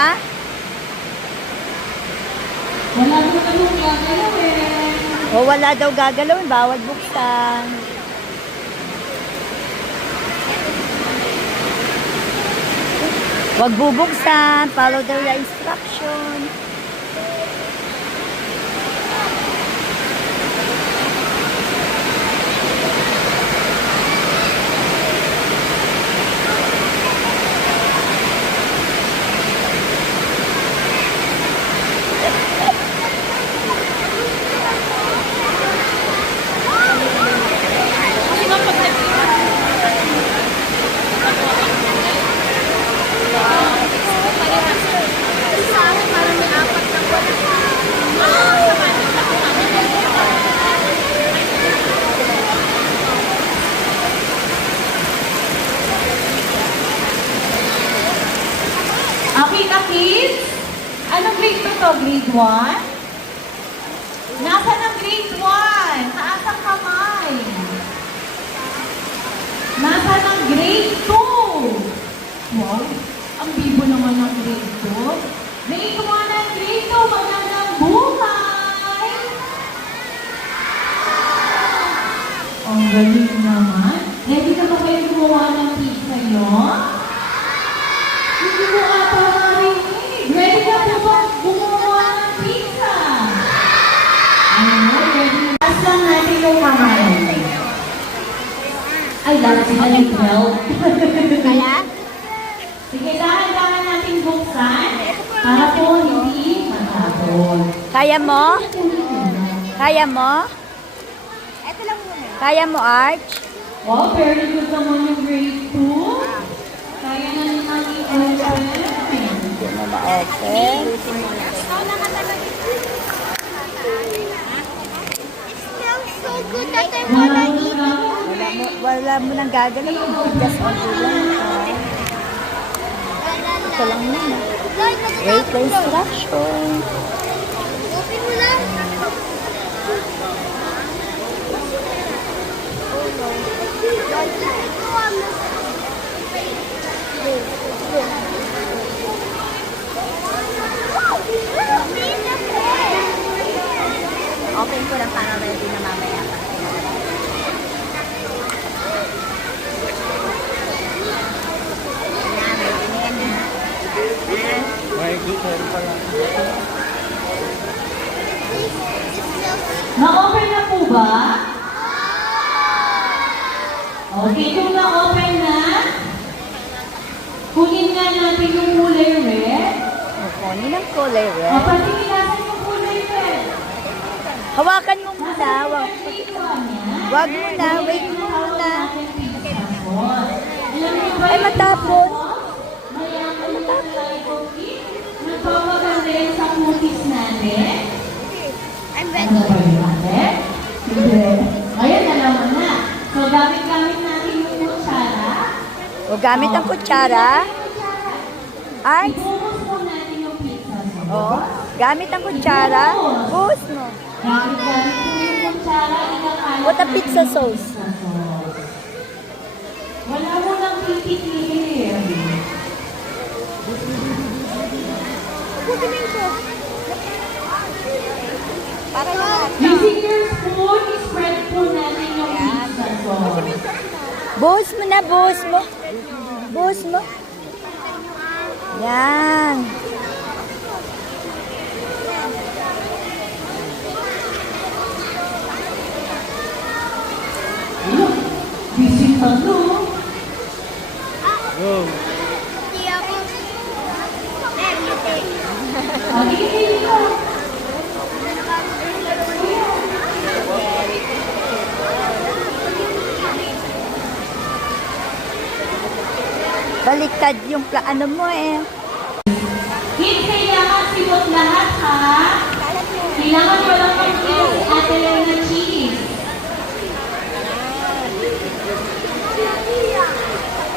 Ha? Wala mo na yung gagalawin. O wala daw gagalawin, bawal buksan. Huwag bubuksan, follow the instruction. Okay na, kids? Anong grade to? Grade 1? Nasaan ang grade 1? Taas ang kamay. Nasaan ang grade 2? Wow, ang bibo naman ng grade 2. Grade 1 ang grade 2. Magandang buhay! Ang galing naman. Ready na ba kayo gumawa ng pizza nyo? Hindi ko ata marinig. Ready na po ba gumawa ng pizza? Ano? Ready? Taas lang natin yung kamay. Ay, dapat sila yung help. Kaya? Sige, dahan-dahan natin buksan para po hindi matapon. Kaya mo? Kaya mo? Kaya mo, Arch? Wow, very good naman yung grade 2. Kaya na naman i-open. Hindi mo ma-open. So good that I wanna eat. Wala mo nang gagalawin. Just only lang. Ito lang muna. Wait the instruction. Open mo lang. Open ko lang para ready na mamaya pa. Na-open na po ba? Okay, kung na-open na, kunin nga natin yung kulay red. Kunin ang kulay O, red. patingin natin yung kulay red. Hawakan mo muna. Nasa niya. Wag muna. Wait muna. Alam niyo ba Ay, yung matapon. mayaman yung kulay cookie? Nagpapaganda yan sa cookies natin. I'm Ano ready. ba yun natin? Hindi. Ayan, nalaman na. So, gamit-gamit natin yung kutsara. O gamit ang kutsara. Arch? Ibuhos po natin yung pizza sauce. O, gamit ang kutsara. Buhos mo. Gamit-gamit po yung kutsara. Ikakalat What a natin pizza yung sauce. pizza sauce. Wala mo nang titiklim. Para lahat. Using your spoon, spread po natin yung pizza sauce. Buhos mo na, buhos mo. Buhos mo. Yan. Look, busy ka no? Hindi ako. Meron yung tape. Tingin ka. Baliktad yung ano mo eh. Kids, kailangan simot lahat ha. Kailangan walang pagkilo si Ate Lena cheese.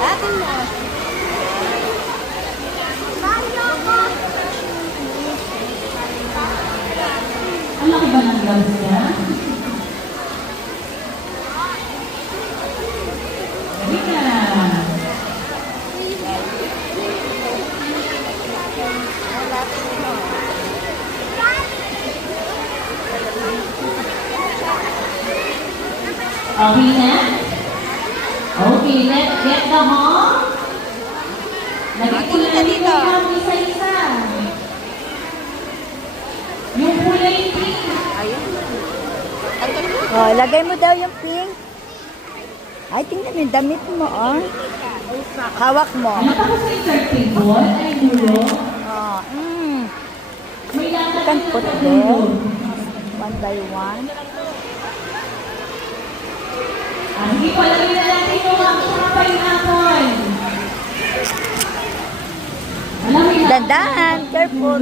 Latin mo. Ang laki ba ng gloves niya? Dali na. Okay na? Okay, let's get the home. Lagay ko na dito yung isa-isa. Yung kulay pink. Oh, lagay mo daw yung pink. Ay, tingnan mo yung damit mo, oh. Hawak mo. Ano pa sa insert table? Ay, dulo. Oh, May You laman can na put sa there. dulo. One by one. Hindi ko alam na natin yung mga pineapple. Alam mo yun? Dandahan, careful.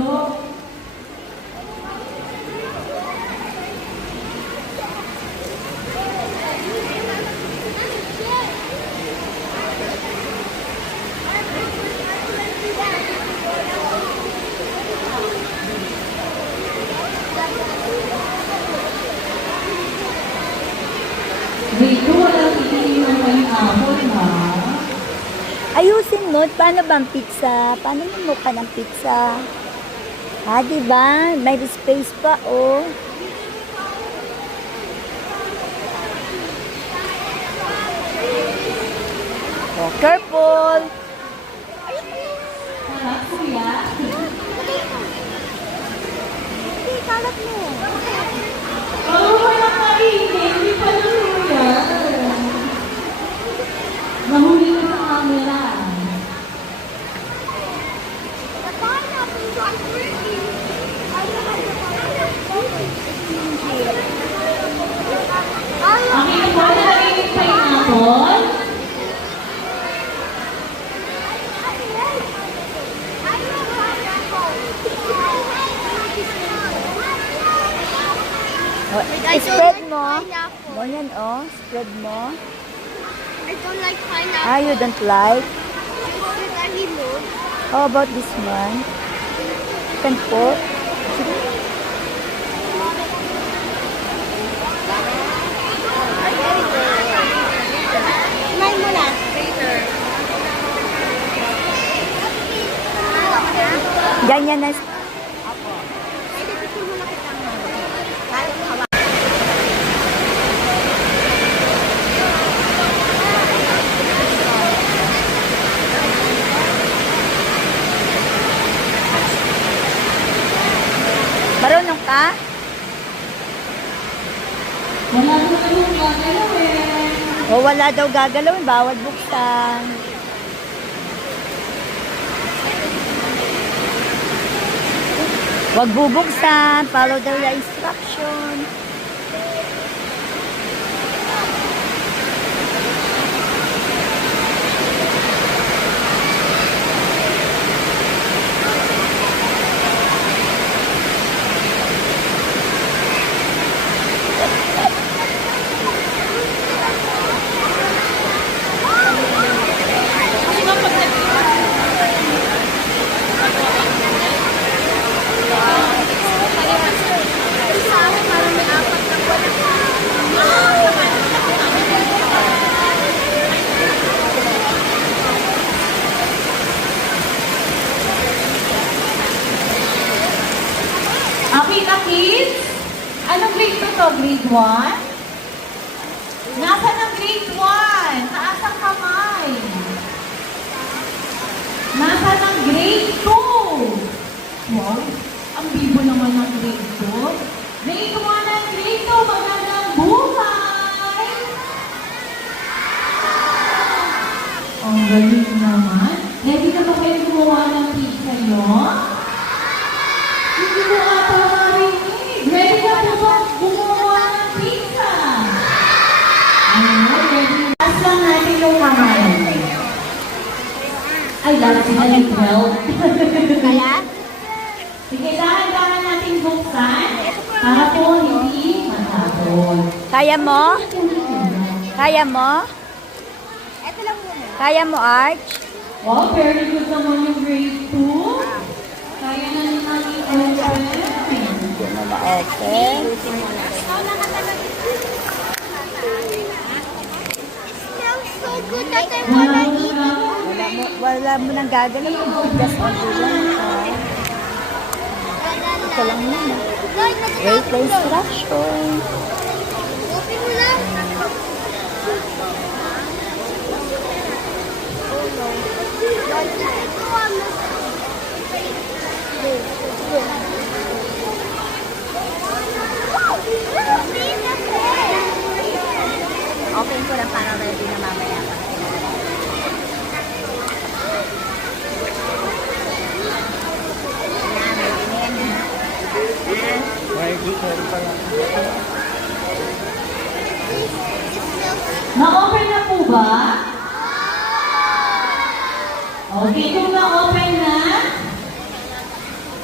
Dito walang itigil ng pineapple, ha? Ayusin mo, paano bang pizza? Paano mo mukha ng pizza? Ha, diba? May space pa, oh. Oh, careful. Sarap, kuya. Hindi, kalat mo. Oo, walang kainin. Hindi pa lang, kuya. Mahuli ka sa camera. The pineapple got pretty. Okay, po na yung pineapple. Oh, I don't spread like mo. pineapple. Mo yan, oh. Spread mo. I don't like pineapple. Ah, you don't like? Should I remove? How about this one? You can put. Smile mo na. Ganyan na. Marunong ka? Wala ko na yung gagalawin. O wala daw gagalawin, bawal buksan. Huwag bubuksan, follow the instruction. Okay na, kids? Anong grade ba to? Grade 1? Nasaan ang grade 1? Taas ang kamay. Nasaan ang grade 2? Wow, ang bibo naman ng grade 2. Grade 1 ang grade 2. Magandang buhay! Ang galing naman. Ready na ba kayo gumawa ng pizza nyo? Hindi mo ata marinig. Ready na po ba gumawa ng pizza? Ano? Ready? Taas lang natin yung kamay. Ay, last na yung 12. Kaya? Sige, dahan-dahan natin buksan para po hindi matapon. Kaya mo? Kaya mo? Ito lang muna. Kaya mo, Arch? Wow, very good naman yung grade 2. Kaya na natin open. Hindi mo ma-open. Smells so good that I wanna eat it. Wala mo nang gagalawin. Just only lang. Ito lang yun. Lloyd, Wait the nagkakapit Lloyd. instruction. Open mo lang. ko lang para ready na mamaya. Na-open na po ba? Okay, kung na-open na,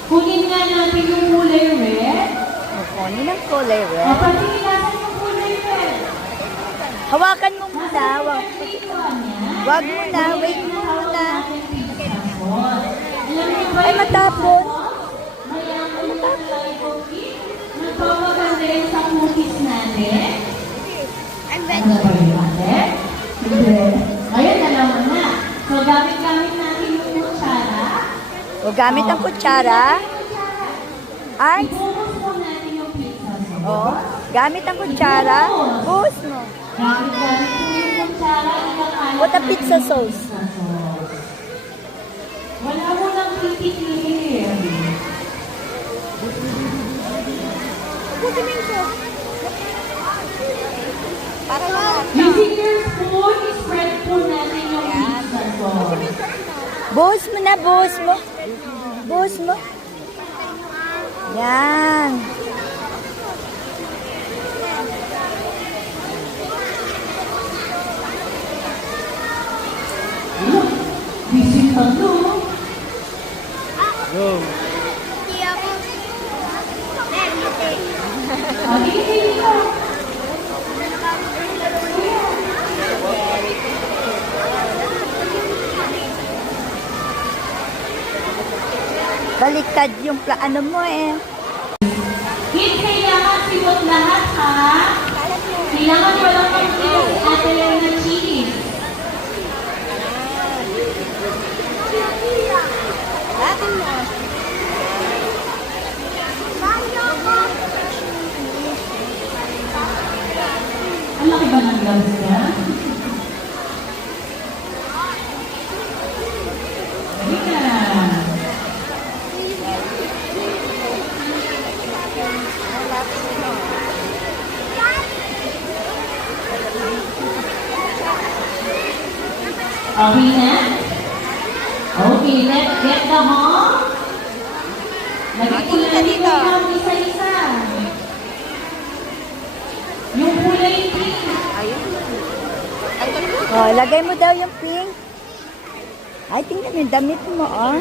kunin nga natin yung kulay red. Kunin ang kulay O, red. patingin natin yung kulay red. Hawakan mo muna. Wag Wag muna. Wait muna. Ay, Ay, matapon. Mayaman mo na lang cookie. Nagpapaganda yun sa cookies natin. I'm Ano ba yun natin? Hindi. Ayun, nalaman na. So, gamit-gamit natin yung kutsara. O, gamit ang kutsara. Ay, Ibuhos po natin yung pizza sauce. o, gamit ang kutsara. Buhos mo. Gamit-gamit po yung kutsara. Ikakalat What a natin pizza yung sauce. pizza sauce. Wala mo lang titiklirin. Using your spoon, spread po natin yung pizza sauce. Buhos mo na, buhos mo. Buhos mo. Yan. Busy pa to. Tingin ko. Baliktad yung ano mo eh. Kids, kailangan simot lahat ha. Kailangan walang pag-iwas at lang na cheese. Ang laki ba ng gloves niya? Halika. Okay na? Okay, let's get the home. Nagkulay dito yung isa-isa. Yung kulay pink. O, lagay mo daw yung pink. Ay, tingnan yung damit mo, oh.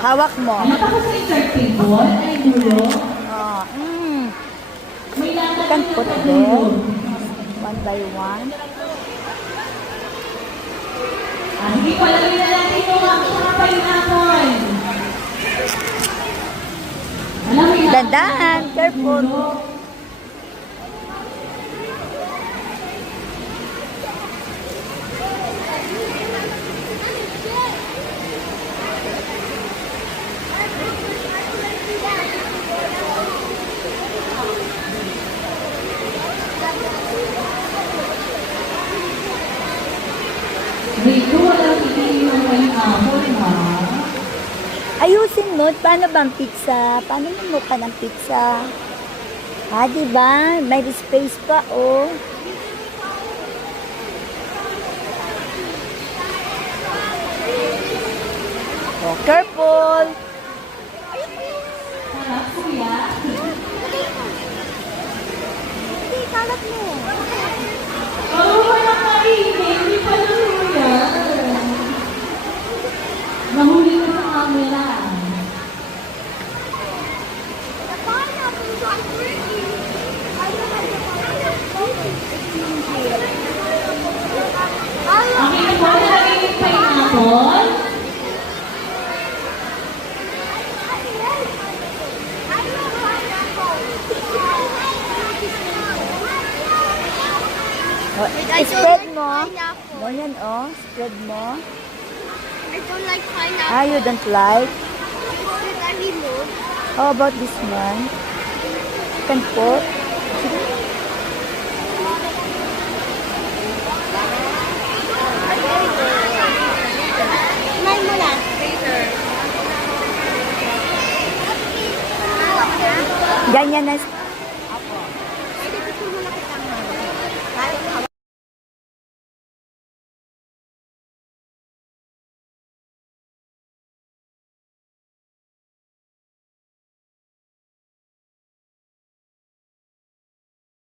Hawak mo. Ano pa kasi circle ball? Ay, dulo. Oh, May lagat Can na put sa there. dulo. One by one. Hindi pa lagyan na natin yung mga pineapple. Alam mo yun? Dandahan, careful. Dito, walang pipili ng pineapple, ha? Ayusin mo, paano bang pizza? Paano mo mukha ng pizza? Ah, di ba? May space pa, oh. Oh, careful. Sarap, kuya. Hindi, kalat mo. Oo, walang kainin. Hindi pa lang kuya. Nahuli ko sa camera. The pineapple is not working. I don't have the pineapple. Okay, po, nalagay yung pineapple. Oh, I don't spread like mo. pineapple. Mo yan, oh. Spread mo. I don't like pineapple. Ah, you don't like? Should I remove? How about this one? You can put. Smile mo lang. Ganyan na